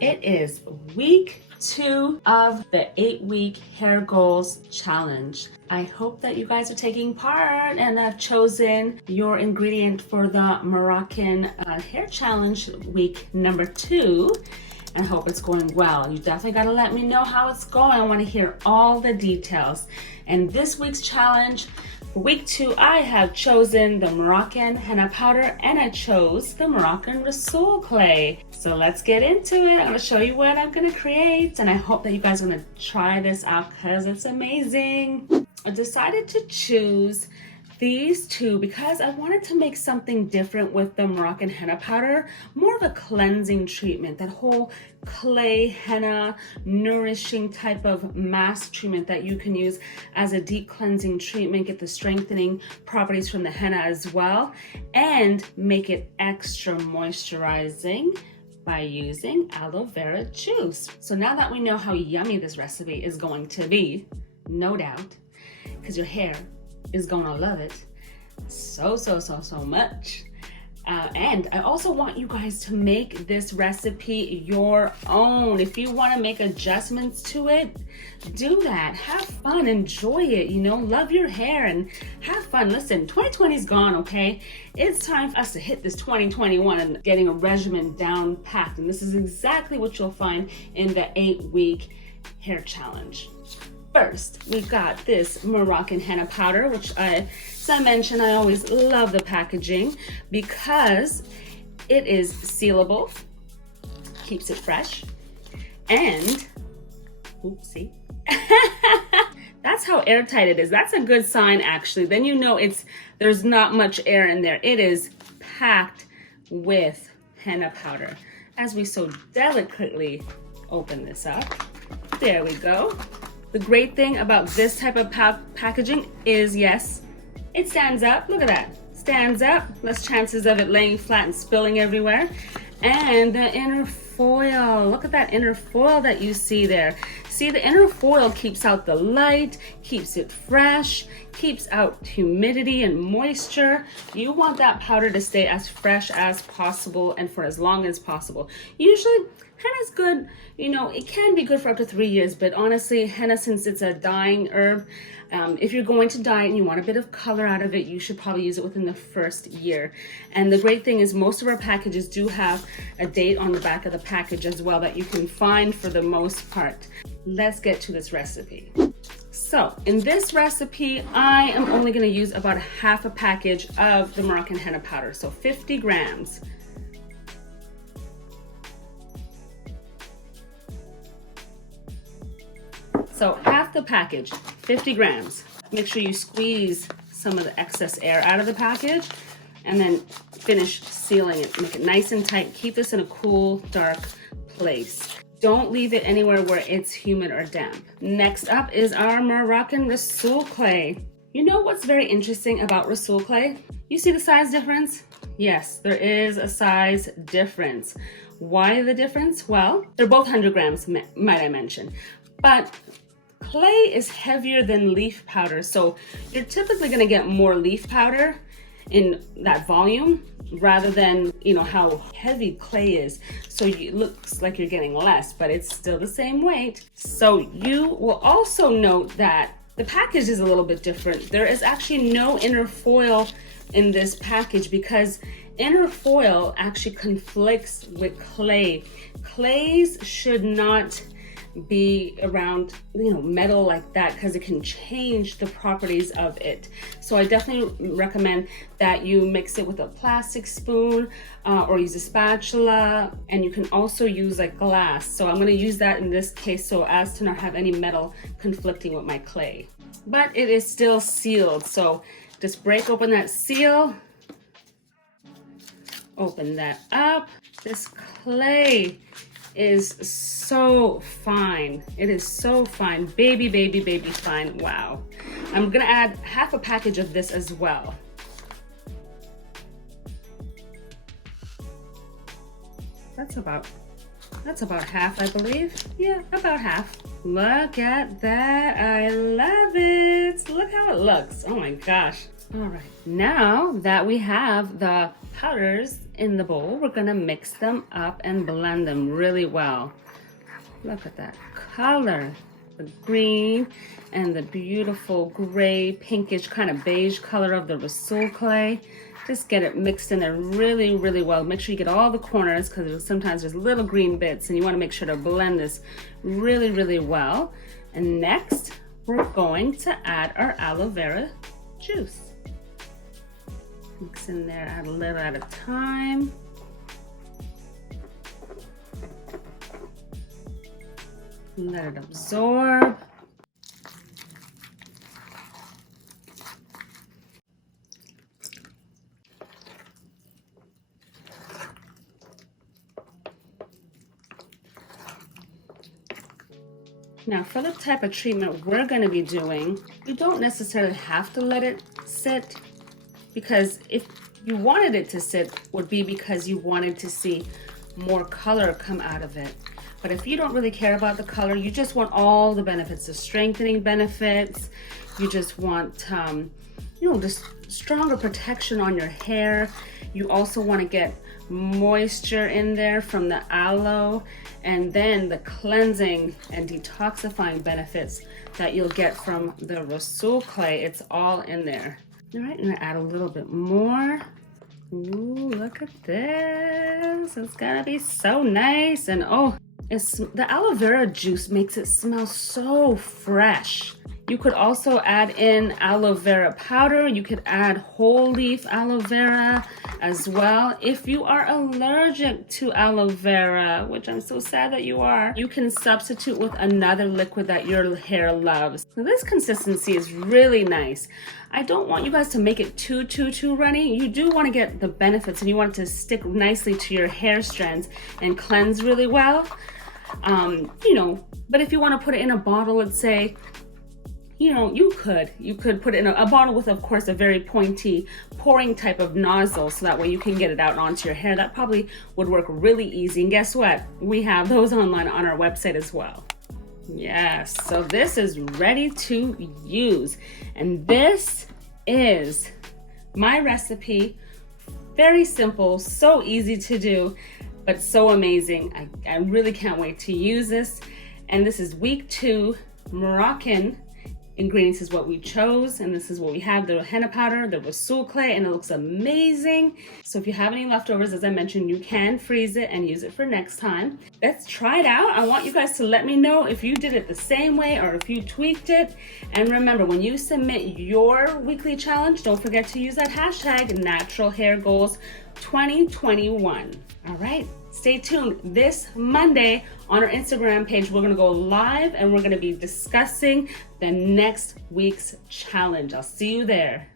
It is week 2 of the 8-week hair goals challenge. I hope that you guys are taking part and have chosen your ingredient for the Moroccan hair challenge week number 2. And I hope it's going well. You definitely got to let me know how it's going. I want to hear all the details. And this week's challenge, for week 2, I have chosen the Moroccan Henna powder and I chose the Moroccan Rhassoul Clay. So let's get into it. I'm going to show you what I'm going to create and I hope that you guys are going to try this out because it's amazing. I decided to choose these two because I wanted to make something different with the Moroccan henna powder, more of a cleansing treatment, that whole clay henna nourishing type of mask treatment that you can use as a deep cleansing treatment, get the strengthening properties from the henna as well, and make it extra moisturizing by using aloe vera juice. So now that we know how yummy this recipe is going to be, no doubt, because your hair is gonna love it so much. And I also want you guys to make this recipe your own. If you want to make adjustments to it, do that. Have fun, enjoy it, love your hair and have fun. Listen, 2020 is gone, okay? It's time for us to hit this 2021 and getting a regimen down packed. And this is exactly what you'll find in the 8-week hair challenge. First, we've got this Moroccan henna powder, which as I mentioned, I always love the packaging because it is sealable, keeps it fresh, and, oopsie, that's how airtight it is. That's a good sign, actually. Then you know there's not much air in there. It is packed with henna powder. As we so delicately open this up, there we go. The great thing about this type of packaging is, yes, it stands up. Look at that. Stands up. Less chances of it laying flat and spilling everywhere. And the inner foil. Look at that inner foil that you see there. See, the inner foil keeps out the light, keeps it fresh, keeps out humidity and moisture. You want that powder to stay as fresh as possible and for as long as possible. Usually, henna's good, it can be good for up to 3 years, but honestly, henna, since it's a dyeing herb, if you're going to dye it and you want a bit of color out of it, you should probably use it within the first year. And the great thing is most of our packages do have a date on the back of the package as well that you can find for the most part. Let's get to this recipe. So in this recipe, I am only going to use about half a package of the Moroccan henna powder, so 50 grams. So half the package, 50 grams. Make sure you squeeze some of the excess air out of the package and then finish sealing it. Make it nice and tight. Keep this in a cool, dark place. Don't leave it anywhere where it's humid or damp. Next up is our Moroccan Rhassoul Clay. You know what's very interesting about Rhassoul Clay? You see the size difference? Yes, there is a size difference. Why the difference? Well, they're both 100 grams, might I mention. But clay is heavier than leaf powder, so you're typically going to get more leaf powder in that volume rather than how heavy clay is, so it looks like you're getting less, but it's still the same weight. So you will also note that the package is a little bit different. There is actually no inner foil in this package because inner foil actually conflicts with clay. Clays should not be around metal like that because it can change the properties of it. So I definitely recommend that you mix it with a plastic spoon or use a spatula, and you can also use like glass. So I'm going to use that in this case so as to not have any metal conflicting with my clay, but it is still sealed. So just break open that seal, open that up. This clay is so fine. It is so fine. Baby fine. Wow. I'm gonna add half a package of this as well. That's about half, I believe. Yeah, about half. Look at that. I love it. Look how it looks. Oh my gosh. All right, now that we have the powders in the bowl, we're gonna mix them up and blend them really well. Look at that color, the green and the beautiful gray, pinkish, kind of beige color of the Rhassoul clay. Just get it mixed in there really, really well. Make sure you get all the corners because sometimes there's little green bits and you wanna make sure to blend this really, really well. And next, we're going to add our aloe vera juice. Mix in there, add a little at a time. Let it absorb. Now for the type of treatment we're going to be doing, you don't necessarily have to let it sit, because if you wanted it to sit would be because you wanted to see more color come out of it. But if you don't really care about the color, you just want all the benefits, the strengthening benefits, you just want, just stronger protection on your hair. You also want to get moisture in there from the aloe, and then the cleansing and detoxifying benefits that you'll get from the Rhassoul clay. It's all in there. All right, I'm gonna add a little bit more. Ooh, look at this. It's gonna be so nice. And oh, the aloe vera juice makes it smell so fresh. You could also add in aloe vera powder. You could add whole leaf aloe vera as well. If you are allergic to aloe vera, which I'm so sad that you are, you can substitute with another liquid that your hair loves. So this consistency is really nice. I don't want you guys to make it too runny. You do want to get the benefits and you want it to stick nicely to your hair strands and cleanse really well. But if you want to put it in a bottle, let's say, you could put it in a bottle with, of course, a very pointy pouring type of nozzle, so that way you can get it out onto your hair. That probably would work really easy. And guess what? We have those online on our website as well. Yes, so this is ready to use. And this is my recipe. Very simple, so easy to do, but so amazing. I really can't wait to use this. And this is week 2, Moroccan ingredients is what we chose, and this is what we have: the henna powder, the Rhassoul clay, and it looks amazing. So if you have any leftovers, as I mentioned, you can freeze it and use it for next time. Let's try it out. I want you guys to let me know if you did it the same way or if you tweaked it. And remember, when you submit your weekly challenge, don't forget to use that hashtag #NaturalHairGoals2021. All right, stay tuned. This Monday on our Instagram page, we're gonna go live and we're gonna be discussing the next week's challenge. I'll see you there.